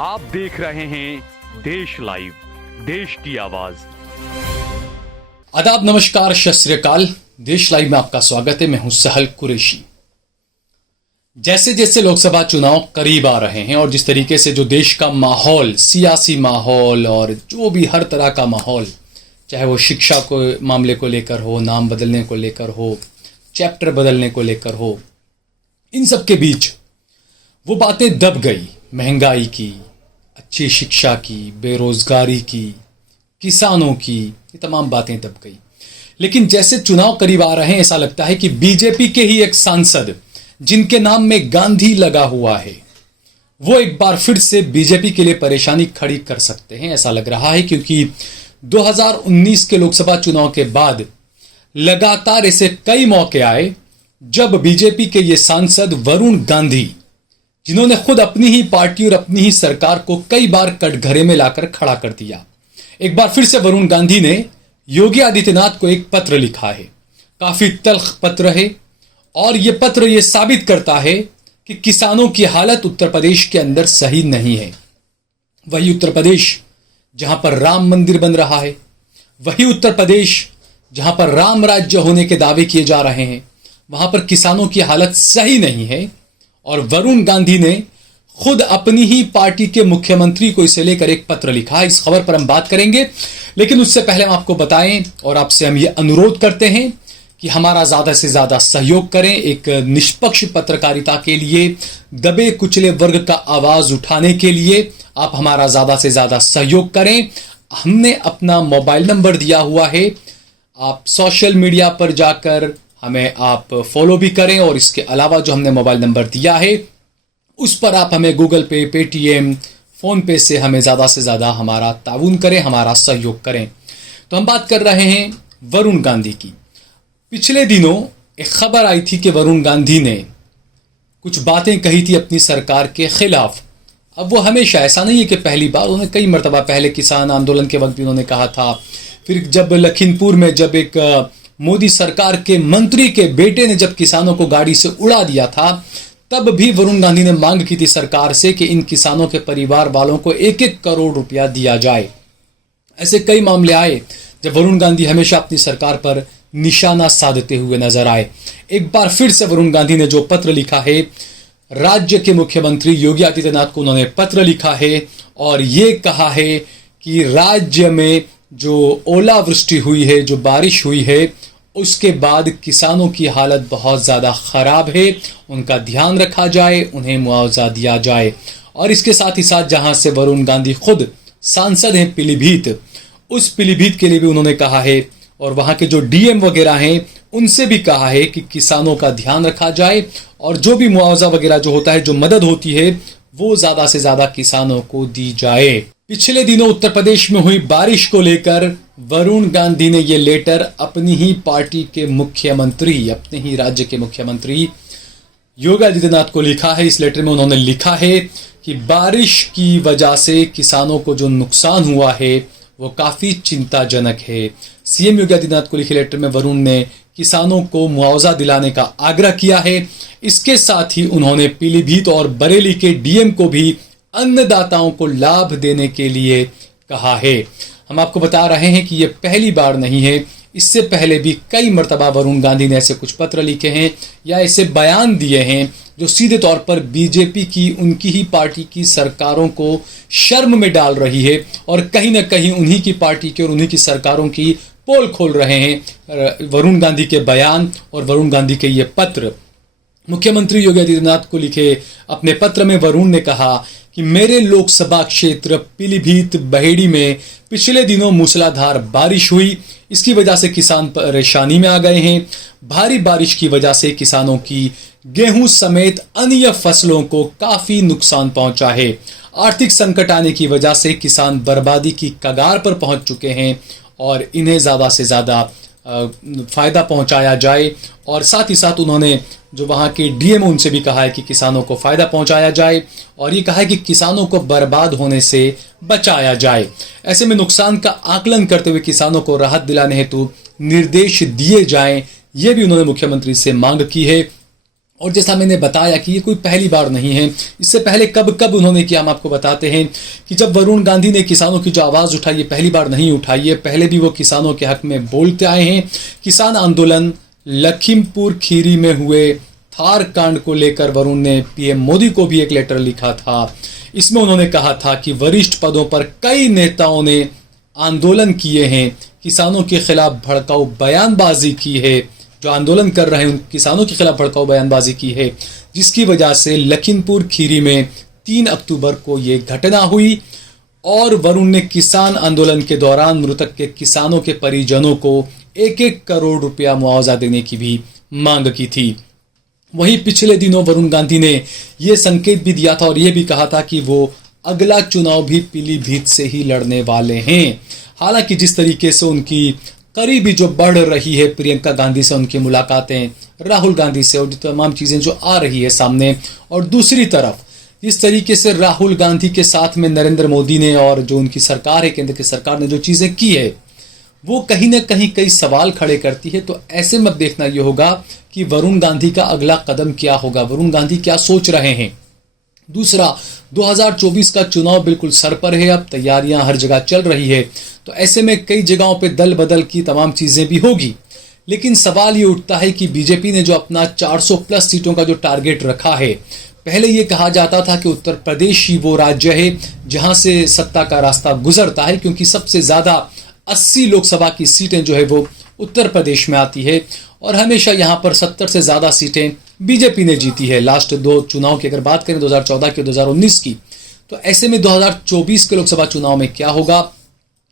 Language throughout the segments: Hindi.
आप देख रहे हैं देश लाइव, देश की आवाज। आदाब, नमस्कार, सत श्री अकाल। देश लाइव में आपका स्वागत है। मैं हूं सहल कुरैशी। जैसे जैसे लोकसभा चुनाव करीब आ रहे हैं और जिस तरीके से जो देश का माहौल, सियासी माहौल और जो भी हर तरह का माहौल, चाहे वो शिक्षा को मामले को लेकर हो, नाम बदलने को लेकर हो, चैप्टर बदलने को लेकर हो, इन सब के बीच वो बातें दब गई। महंगाई की, अच्छी शिक्षा की, बेरोजगारी की, किसानों की, ये तमाम बातें दब गई। लेकिन जैसे चुनाव करीब आ रहे हैं, ऐसा लगता है कि बीजेपी के ही एक सांसद जिनके नाम में गांधी लगा हुआ है, वो एक बार फिर से बीजेपी के लिए परेशानी खड़ी कर सकते हैं, ऐसा लग रहा है। क्योंकि 2019 के लोकसभा चुनाव के बाद लगातार ऐसे कई मौके आए जब बीजेपी के ये सांसद वरुण गांधी, जिन्होंने खुद अपनी ही पार्टी और अपनी ही सरकार को कई बार कटघरे में लाकर खड़ा कर दिया, एक बार फिर से वरुण गांधी ने योगी आदित्यनाथ को एक पत्र लिखा है। काफी तल्ख पत्र है और यह पत्र यह साबित करता है कि किसानों की हालत उत्तर प्रदेश के अंदर सही नहीं है। वही उत्तर प्रदेश जहां पर राम मंदिर बन रहा है, वही उत्तर प्रदेश जहां पर राम राज्य होने के दावे किए जा रहे हैं, वहां पर किसानों की हालत सही नहीं है। और वरुण गांधी ने खुद अपनी ही पार्टी के मुख्यमंत्री को इसे लेकर एक पत्र लिखा है। इस खबर पर हम बात करेंगे, लेकिन उससे पहले हम आपको बताएं और आपसे हम ये अनुरोध करते हैं कि हमारा ज्यादा से ज्यादा सहयोग करें। एक निष्पक्ष पत्रकारिता के लिए, दबे कुचले वर्ग का आवाज उठाने के लिए आप हमारा ज्यादा से ज्यादा सहयोग करें। हमने अपना मोबाइल नंबर दिया हुआ है, आप सोशल मीडिया पर जाकर हमें आप फॉलो भी करें। और इसके अलावा जो हमने मोबाइल नंबर दिया है उस पर आप हमें गूगल पे, पेटीएम, फोन पे से हमें ज़्यादा से ज़्यादा हमारा ताउन करें, हमारा सहयोग करें। तो हम बात कर रहे हैं वरुण गांधी की। पिछले दिनों एक खबर आई थी कि वरुण गांधी ने कुछ बातें कही थी अपनी सरकार के खिलाफ। अब वो हमेशा, ऐसा नहीं है कि पहली बार, उन्होंने कई मरतबा पहले किसान आंदोलन के वक्त भी उन्होंने कहा था। फिर जब लखीमपुर में जब एक मोदी सरकार के मंत्री के बेटे ने जब किसानों को गाड़ी से उड़ा दिया था, तब भी वरुण गांधी ने मांग की थी सरकार से कि इन किसानों के परिवार वालों को 1-1 करोड़ रुपया दिया जाए। ऐसे कई मामले आए जब वरुण गांधी हमेशा अपनी सरकार पर निशाना साधते हुए नजर आए। एक बार फिर से वरुण गांधी ने जो पत्र लिखा है, राज्य के मुख्यमंत्री योगी आदित्यनाथ को उन्होंने पत्र लिखा है और ये कहा है कि राज्य में जो ओलावृष्टि हुई है, जो बारिश हुई है, उसके बाद किसानों की हालत बहुत ज़्यादा ख़राब है। उनका ध्यान रखा जाए, उन्हें मुआवजा दिया जाए। और इसके साथ ही साथ जहां से वरुण गांधी खुद सांसद हैं पीलीभीत, उस पीलीभीत के लिए भी उन्होंने कहा है और वहां के जो डीएम वगैरह हैं उनसे भी कहा है कि किसानों का ध्यान रखा जाए और जो भी मुआवजा वगैरह जो होता है, जो मदद होती है, वो ज़्यादा से ज़्यादा किसानों को दी जाए। पिछले दिनों उत्तर प्रदेश में हुई बारिश को लेकर वरुण गांधी ने यह लेटर अपनी ही पार्टी के मुख्यमंत्री, अपने ही राज्य के मुख्यमंत्री योगी आदित्यनाथ को लिखा है। इस लेटर में उन्होंने लिखा है कि बारिश की वजह से किसानों को जो नुकसान हुआ है वो काफ़ी चिंताजनक है। सीएम योगी आदित्यनाथ को लिखे लेटर में वरुण ने किसानों को मुआवजा दिलाने का आग्रह किया है। इसके साथ ही उन्होंने पीलीभीत और बरेली के डीएम को भी अन्नदाताओं को लाभ देने के लिए कहा है। हम आपको बता रहे हैं कि यह पहली बार नहीं है, इससे पहले भी कई मरतबा वरुण गांधी ने ऐसे कुछ पत्र लिखे हैं या ऐसे बयान दिए हैं जो सीधे तौर पर बीजेपी की, उनकी ही पार्टी की सरकारों को शर्म में डाल रही है और कहीं ना कहीं उन्हीं की पार्टी के और उन्हीं की सरकारों की पोल खोल रहे हैं। वरुण गांधी के बयान और वरुण गांधी के ये पत्र, मुख्यमंत्री योगी आदित्यनाथ को लिखे अपने पत्र में वरुण ने कहा कि मेरे लोकसभा क्षेत्र पीलीभीत बहेड़ी में पिछले दिनों मूसलाधार बारिश हुई, इसकी वजह से किसान परेशानी में आ गए हैं। भारी बारिश की वजह से किसानों की गेहूं समेत अन्य फसलों को काफी नुकसान पहुंचा है। आर्थिक संकट आने की वजह से किसान बर्बादी की कगार पर पहुंच चुके हैं और इन्हें ज़्यादा से ज़्यादा फ़ायदा पहुंचाया जाए। और साथ ही साथ उन्होंने जो वहाँ के डीएम उनसे भी कहा है कि किसानों को फ़ायदा पहुंचाया जाए और ये कहा है कि किसानों को बर्बाद होने से बचाया जाए। ऐसे में नुकसान का आकलन करते हुए किसानों को राहत दिलाने हेतु निर्देश दिए जाएं, ये भी उन्होंने मुख्यमंत्री से मांग की है। और जैसा मैंने बताया कि ये कोई पहली बार नहीं है, इससे पहले कब कब उन्होंने किया हम आपको बताते हैं कि जब वरुण गांधी ने किसानों की जो आवाज़ उठाई, ये पहली बार नहीं उठाई है, पहले भी वो किसानों के हक में बोलते आए हैं। किसान आंदोलन लखीमपुर खीरी में हुए थार कांड को लेकर वरुण ने पीएम मोदी को भी एक लेटर लिखा था। इसमें उन्होंने कहा था कि वरिष्ठ पदों पर कई नेताओं ने आंदोलन किए हैं, किसानों के खिलाफ भड़काऊ बयानबाजी की है, जो आंदोलन कर रहे हैं उन किसानों के खिलाफ भड़काऊ बयानबाजी की है, जिसकी वजह से लखीमपुर खीरी में 3 अक्टूबर को ये घटना हुई। और वरुण ने किसान आंदोलन के दौरान मृतक के किसानों के परिजनों को 1-1 करोड़ रुपया मुआवजा देने की भी मांग की थी। वहीं पिछले दिनों वरुण गांधी ने यह संकेत भी दिया था और यह भी कहा था कि वो अगला चुनाव भी पीलीभीत से ही लड़ने वाले हैं। हालांकि जिस तरीके से उनकी करीबी जो बढ़ रही है, प्रियंका गांधी से उनकी मुलाकातें, राहुल गांधी से, और तमाम चीजें जो आ रही है सामने, और दूसरी तरफ इस तरीके से राहुल गांधी के साथ में नरेंद्र मोदी ने और जो उनकी सरकार है, केंद्र की सरकार ने जो चीजें की है, वो कहीं ना कहीं कई सवाल खड़े करती है। तो ऐसे में देखना ये होगा कि वरुण गांधी का अगला कदम क्या होगा, वरुण गांधी क्या सोच रहे हैं। दूसरा, 2024 का चुनाव बिल्कुल सर पर है, अब तैयारियां हर जगह चल रही है, तो ऐसे में कई जगहों पे दल बदल की तमाम चीजें भी होगी। लेकिन सवाल ये उठता है कि बीजेपी ने जो अपना 400 प्लस सीटों का जो टारगेट रखा है, पहले ये कहा जाता था कि उत्तर प्रदेश ही वो राज्य है जहां से सत्ता का रास्ता गुजरता है, क्योंकि सबसे ज्यादा 80 लोकसभा की सीटें जो है वो उत्तर प्रदेश में आती है और हमेशा यहाँ पर 70 से ज़्यादा सीटें बीजेपी ने जीती है। लास्ट 2 चुनाव की अगर बात करें, 2014 की, 2019 की, तो ऐसे में 2024 के लोकसभा चुनाव में क्या होगा।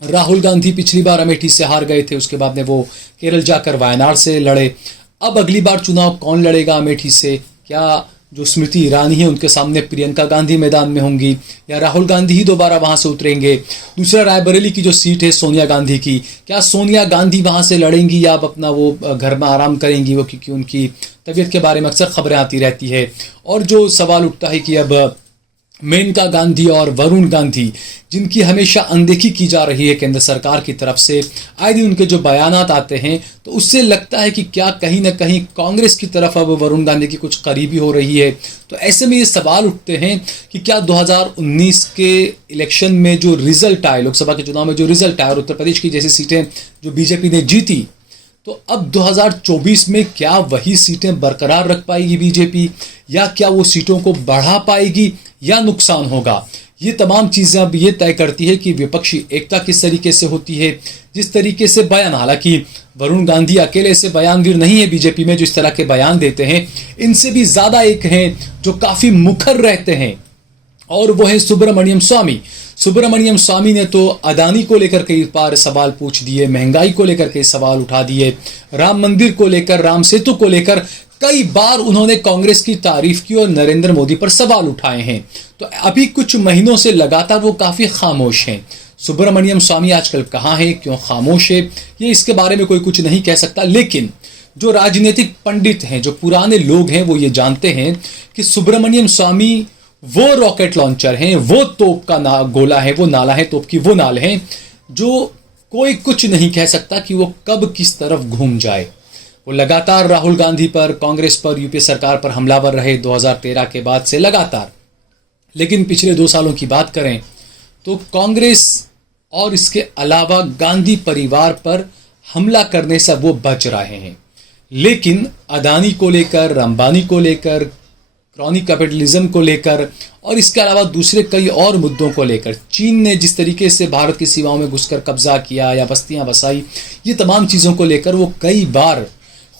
राहुल गांधी पिछली बार अमेठी से हार गए थे, उसके बाद में वो केरल जाकर वायनाड से लड़े। अब अगली बार चुनाव कौन लड़ेगा अमेठी से? क्या जो स्मृति ईरानी है उनके सामने प्रियंका गांधी मैदान में होंगी, या राहुल गांधी ही दोबारा वहां से उतरेंगे? दूसरा, रायबरेली की जो सीट है सोनिया गांधी की, क्या सोनिया गांधी वहां से लड़ेंगी या अब अपना वो घर में आराम करेंगी, वो क्योंकि उनकी तबीयत के बारे में अक्सर खबरें आती रहती है। और जो सवाल उठता है कि अब मेनका गांधी और वरुण गांधी, जिनकी हमेशा अनदेखी की जा रही है केंद्र सरकार की तरफ से, आए दिन उनके जो बयानात आते हैं, तो उससे लगता है कि क्या कहीं ना कहीं कांग्रेस की तरफ अब वरुण गांधी की कुछ करीबी हो रही है। तो ऐसे में ये सवाल उठते हैं कि क्या 2019 के इलेक्शन में जो रिजल्ट आए, लोकसभा के चुनाव में जो रिजल्ट आए और उत्तर प्रदेश की जैसी सीटें जो बीजेपी ने जीती, तो अब 2024 में क्या वही सीटें बरकरार रख पाएगी बीजेपी, या क्या वो सीटों को बढ़ा पाएगी या नुकसान होगा? ये तमाम चीजें अब ये तय करती है कि विपक्षी एकता किस तरीके से होती है। जिस तरीके से बयान, हालांकि वरुण गांधी अकेले से बयानवीर नहीं है बीजेपी में, जो इस तरह के बयान देते हैं, इनसे भी ज्यादा एक हैं जो काफी मुखर रहते हैं, और वो है सुब्रमण्यम स्वामी। सुब्रमण्यम स्वामी ने तो अदानी को लेकर कई बार सवाल पूछ दिए, महंगाई को लेकर कई सवाल उठा दिए, राम मंदिर को लेकर, राम सेतु को लेकर कई बार उन्होंने कांग्रेस की तारीफ की और नरेंद्र मोदी पर सवाल उठाए हैं। तो अभी कुछ महीनों से लगातार वो काफी खामोश हैं। सुब्रमण्यम स्वामी आजकल कहाँ हैं, क्यों खामोश है, ये इसके बारे में कोई कुछ नहीं कह सकता। लेकिन जो राजनीतिक पंडित हैं, जो पुराने लोग हैं, वो ये जानते हैं कि सुब्रमण्यम स्वामी वो रॉकेट लॉन्चर हैं, वो तोप का गोला है, वो नाला है, तोप की वो नाल है, जो कोई कुछ नहीं कह सकता कि वो कब किस तरफ घूम जाए। वो लगातार राहुल गांधी पर, कांग्रेस पर, यूपीए सरकार पर हमलावर रहे 2013 के बाद से लगातार। लेकिन पिछले 2 सालों की बात करें तो कांग्रेस और इसके अलावा गांधी परिवार पर हमला करने से वो बच रहे हैं। लेकिन अदानी को लेकर, अंबानी को लेकर, क्रॉनिक कैपिटलिज्म को लेकर और इसके अलावा दूसरे कई और मुद्दों को लेकर, चीन ने जिस तरीके से भारत की सीमाओं में घुसकर कब्जा किया या बस्तियां बसाई, ये तमाम चीज़ों को लेकर वो कई बार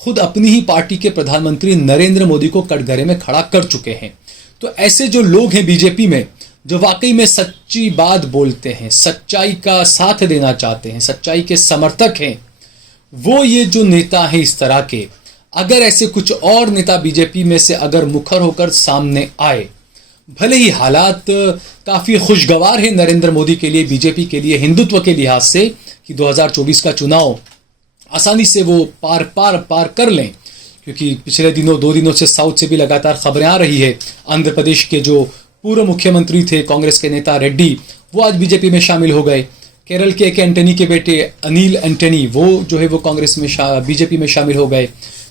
खुद अपनी ही पार्टी के प्रधानमंत्री नरेंद्र मोदी को कटघरे में खड़ा कर चुके हैं। तो ऐसे जो लोग हैं बीजेपी में, जो वाकई में सच्ची बात बोलते हैं, सच्चाई का साथ देना चाहते हैं, सच्चाई के समर्थक हैं, वो ये जो नेता हैं इस तरह के, अगर ऐसे कुछ और नेता बीजेपी में से अगर मुखर होकर सामने आए, भले ही हालात काफ़ी खुशगवार है नरेंद्र मोदी के लिए, बीजेपी के लिए, हिंदुत्व के लिहाज से, कि 2024 का चुनाव आसानी से वो पार कर लें, क्योंकि पिछले 2 दिनों से साउथ से भी लगातार खबरें आ रही है। आंध्र प्रदेश के जो पूर्व मुख्यमंत्री थे कांग्रेस के नेता रेड्डी, वो आज बीजेपी में शामिल हो गए। केरल के एक एंटनी के बेटे अनिल एंटनी, वो जो है वो कांग्रेस में बीजेपी में शामिल हो गए।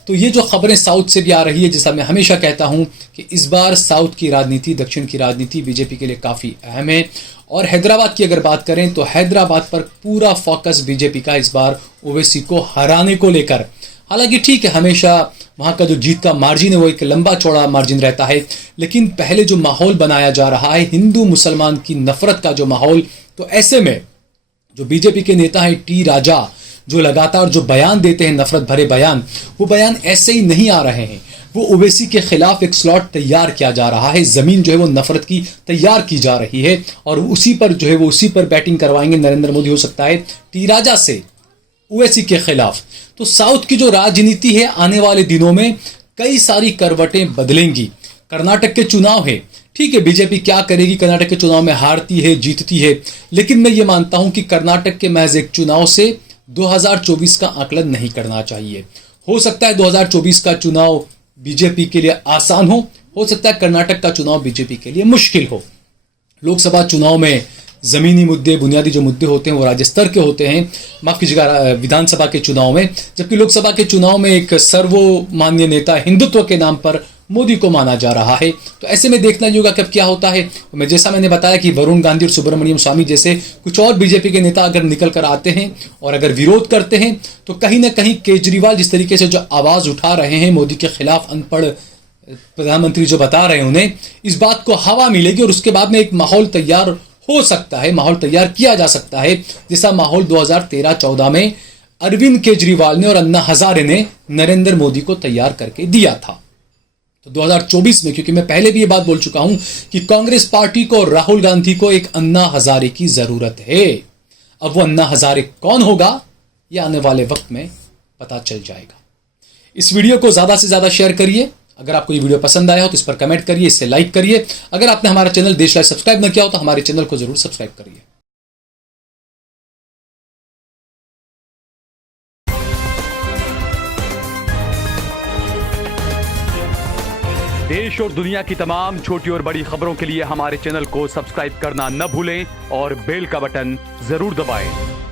तो ये जो खबरें साउथ से भी आ रही है, जैसा मैं हमेशा कहता हूं कि इस बार साउथ की राजनीति, दक्षिण की राजनीति बीजेपी के लिए काफ़ी अहम है। और हैदराबाद की अगर बात करें तो हैदराबाद पर पूरा फोकस बीजेपी का इस बार ओवैसी को हराने को लेकर। हालांकि ठीक है, हमेशा वहां का जो जीत का मार्जिन है वो एक लंबा चौड़ा मार्जिन रहता है, लेकिन पहले जो माहौल बनाया जा रहा है हिंदू मुसलमान की नफरत का जो माहौल, तो ऐसे में जो बीजेपी के नेता हैं टी राजा, जो लगातार जो बयान देते हैं नफरत भरे बयान, वो बयान ऐसे ही नहीं आ रहे हैं। वो ओवैसी के खिलाफ एक स्लॉट तैयार किया जा रहा है, जमीन जो है वो नफरत की तैयार की जा रही है और उसी पर जो है वो उसी पर बैटिंग करवाएंगे नरेंद्र मोदी, हो सकता है टी राजा से ओवैसी के खिलाफ। तो साउथ की जो राजनीति है आने वाले दिनों में कई सारी करवटें बदलेंगी। कर्नाटक के चुनाव है, ठीक है, बीजेपी क्या करेगी, कर्नाटक के चुनाव में हारती है जीतती है, लेकिन मैं ये मानता हूं कि कर्नाटक के महज एक चुनाव से 2024 का आकलन नहीं करना चाहिए। हो सकता है 2024 का चुनाव बीजेपी के लिए आसान हो सकता है कर्नाटक का चुनाव बीजेपी के लिए मुश्किल हो। लोकसभा चुनाव में जमीनी मुद्दे, बुनियादी जो मुद्दे होते हैं वो राज्य स्तर के होते हैं, माफ कीजिएगा विधानसभा के चुनाव में, जबकि लोकसभा के चुनाव में एक सर्वमान्य नेता हिंदुत्व के नाम पर मोदी को माना जा रहा है। तो ऐसे में देखना ही होगा कि अब क्या होता है। मैं जैसा मैंने बताया कि वरुण गांधी और सुब्रमण्यम स्वामी जैसे कुछ और बीजेपी के नेता अगर निकल कर आते हैं और अगर विरोध करते हैं तो कहीं ना कहीं केजरीवाल जिस तरीके से जो आवाज उठा रहे हैं मोदी के खिलाफ, अनपढ़ प्रधानमंत्री जो बता रहे हैं उन्हें, इस बात को हवा मिलेगी और उसके बाद में एक माहौल तैयार हो सकता है, माहौल तैयार किया जा सकता है जैसा माहौल 2013-14 में अरविंद केजरीवाल ने और अन्ना हजारे ने नरेंद्र मोदी को तैयार करके दिया था। तो 2024 में, क्योंकि मैं पहले भी ये बात बोल चुका हूं कि कांग्रेस पार्टी को, राहुल गांधी को एक अन्ना हजारे की जरूरत है। अब वो अन्ना हजारे कौन होगा ये आने वाले वक्त में पता चल जाएगा। इस वीडियो को ज्यादा से ज्यादा शेयर करिए। अगर आपको ये वीडियो पसंद आया हो तो इस पर कमेंट करिए, इसे लाइक करिए। अगर आपने हमारा चैनल देश लाइव सब्सक्राइब न किया हो तो हमारे चैनल को जरूर सब्सक्राइब करिए। देश और दुनिया की तमाम छोटी और बड़ी खबरों के लिए हमारे चैनल को सब्सक्राइब करना न भूलें और बेल का बटन जरूर दबाएं।